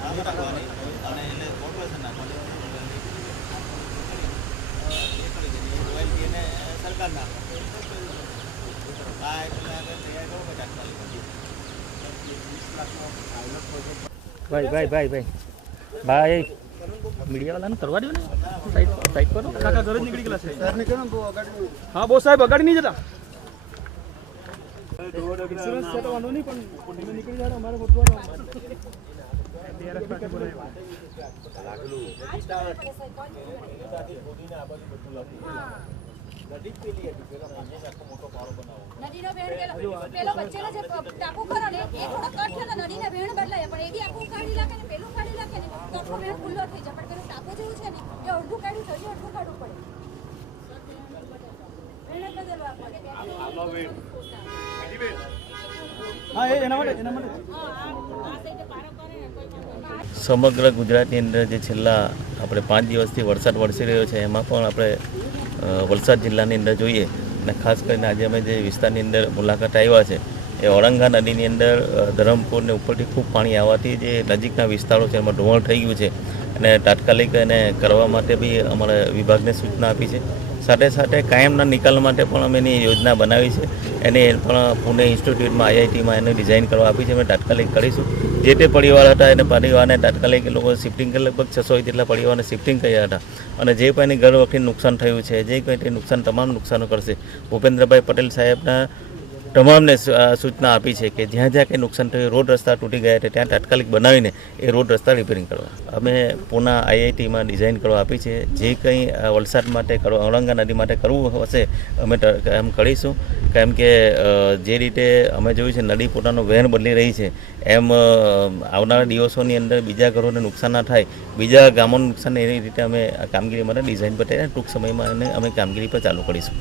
નહીં કરો ને ભાઈ ભાઈ ભાઈ ભાઈ. ભાઈ મીડિયાવાળાને કરવા દો ને. સાઈડ સાઈડ કરો કાકા ઘરે નીકળી ગયેલા છે. સર નીકળો બહુ અગાડી હા બો સાહેબ અગાડી નહીં જતા. ઇન્સ્યોરન્સ છે તો વાંધો નહીં પણ નીકળી જાય નદીનો વેણ પેલો પેલો વચ્ચેનો જે ટાંકો ખરો ને એ થોડો કટ થયો નદીને વેણ બદલાય. પણ એ બી આખું કાઢી નાખે ને પેલું કાઢી નાખે ને તો આખો વેણ ખુલ્લો થઈ જાય. પણ પેલું ટાપુ જેવું છે ને એ અડધું કાઢ્યું તો હજી અડધું કાઢવું પડે. હા એ એના માટે એના માટે સમગ્ર ગુજરાતની અંદર જે છેલ્લા આપણે પાંચ દિવસથી વરસાદ વરસી રહ્યો છે, એમાં પણ આપણે વલસાડ જિલ્લાની અંદર જોઈએ અને ખાસ કરીને આજે અમે જે વિસ્તારની અંદર મુલાકાત આવ્યા છે, એ ઓરંગા નદીની અંદર ધરમપુરને ઉપરથી ખૂબ પાણી આવવાથી જે નજીકના વિસ્તારો છે, એમાં ધોવાણ થઈ ગયું છે અને તાત્કાલિક એને કરવા માટે બી અમારા વિભાગને સૂચના આપી છે. સાથે સાથે કાયમના નિકાલ માટે પણ અમે એની યોજના બનાવી છે. એને પણ પુણે ઇન્સ્ટિટ્યૂટમાં, આઈઆઈટીમાં એને ડિઝાઇન કરવા આપી છે. અમે તાત્કાલિક કરીશું. જે તે પરિવાર હતા, એને પરિવારને તાત્કાલિક લોકો શિફ્ટિંગ લગભગ છસો જેટલા પરિવારને શિફ્ટિંગ કર્યા હતા. અને જે પણ એની ઘર વખતે નુકસાન થયું છે, જે કંઈ તે નુકસાન, તમામ નુકસાનો કરશે. ભૂપેન્દ્રભાઈ પટેલ સાહેબના તમામને સૂચના આપી છે કે જ્યાં જ્યાં કંઈ નુકસાન થયું, રોડ રસ્તા તૂટી ગયા છે ત્યાં તાત્કાલિક બનાવીને એ રોડ રસ્તા રિપેરિંગ કરવા. અમે પૂના આઈઆઈટીમાં ડિઝાઇન કરવા આપી છે. જે કંઈ વલસાડ માટે કરવા, ઔરંગા નદી માટે કરવું હશે, અમે એમ કરીશું. કેમ કે જે રીતે અમે જોયું છે, નદી પોતાનો વહેણ બદલી રહી છે. એમ આવનારા દિવસોની અંદર બીજા ઘરોને નુકસાન ના થાય, બીજા ગામોનું નુકસાન એવી રીતે અમે કામગીરી માટે ડિઝાઇન પર ટૂંક સમયમાં અમે કામગીરી પર ચાલુ કરીશું.